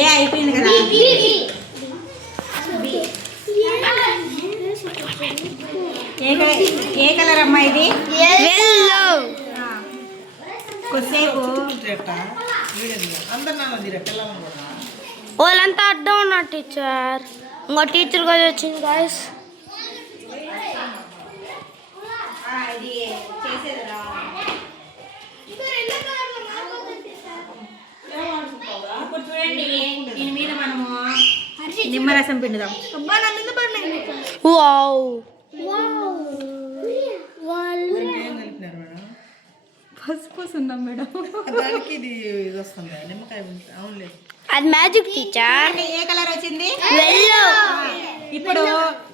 ఏ అయిపోయింది కదా. ఏ కలర్ అమ్మా ఇది? కొద్దిసేపు వాళ్ళంతా అడ్డం ఉన్నారు టీచర్. ఇంకో టీచర్ కూడా వచ్చింది గాయస్. ఇప్పుడు చూడండి, దీని మీద మనము నిమ్మరసం పిండుదాం. వావ్ పసుపు సున్నం మేడం. అది మ్యాజిక్ టీచర్. ఏ కలర్ వచ్చింది? వెల్లో. ఇప్పుడు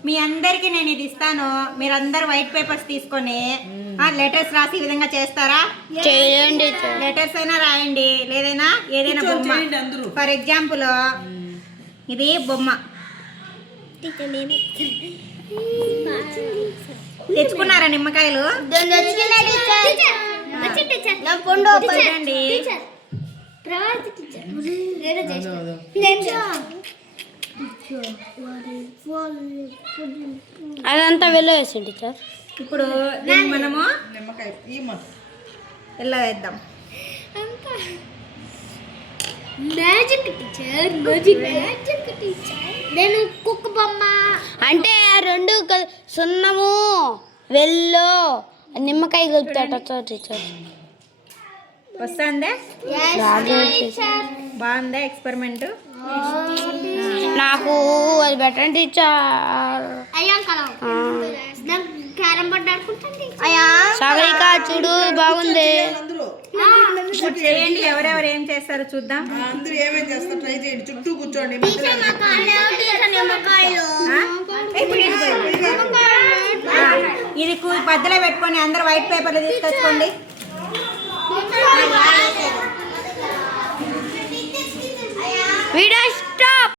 మీ అందరికి నేను ఇది ఇస్తాను. మీరందరూ వైట్ పేపర్స్ తీసుకొని లెటర్స్ రాసి ఈ విధంగా చేస్తారా? చేయండి. లెటర్స్ అయినా రాయండి, లేదైనా ఏదైనా బొమ్మ. ఫర్ ఎగ్జాంపుల్ ఇది బొమ్మ తెచ్చుకున్నారా? నిమ్మకాయలు అదంతా వెల్లో వేసింది టీచర్. ఇప్పుడు దీన్ని మనము ఎలా వేద్దాం? Magic teacher, magic teacher. నేను కుక్క బొమ్మ అంటే రెండు సున్నము వెల్లో నిమ్మకాయ కలుపుతాట టీచర్. వస్తుందా? బాగుందా ఎక్స్పెరిమెంట్? నాకు అది బెటర్ టీచర్. క్యారం బోర్డ్ ఆడుకుంటాను. సాగరిక చూడు బాగుంది. చేయండి, ఎవరెవరు ఏం చేస్తారో చూద్దాం. అందరూ ఏమేం చేస్తారు ట్రై చేయండి. చుట్టూ కూర్చోండి. ఇది మధ్యలో పెట్టుకొని అందరు వైట్ పేపర్లు తీసుకొచ్చుకోండి.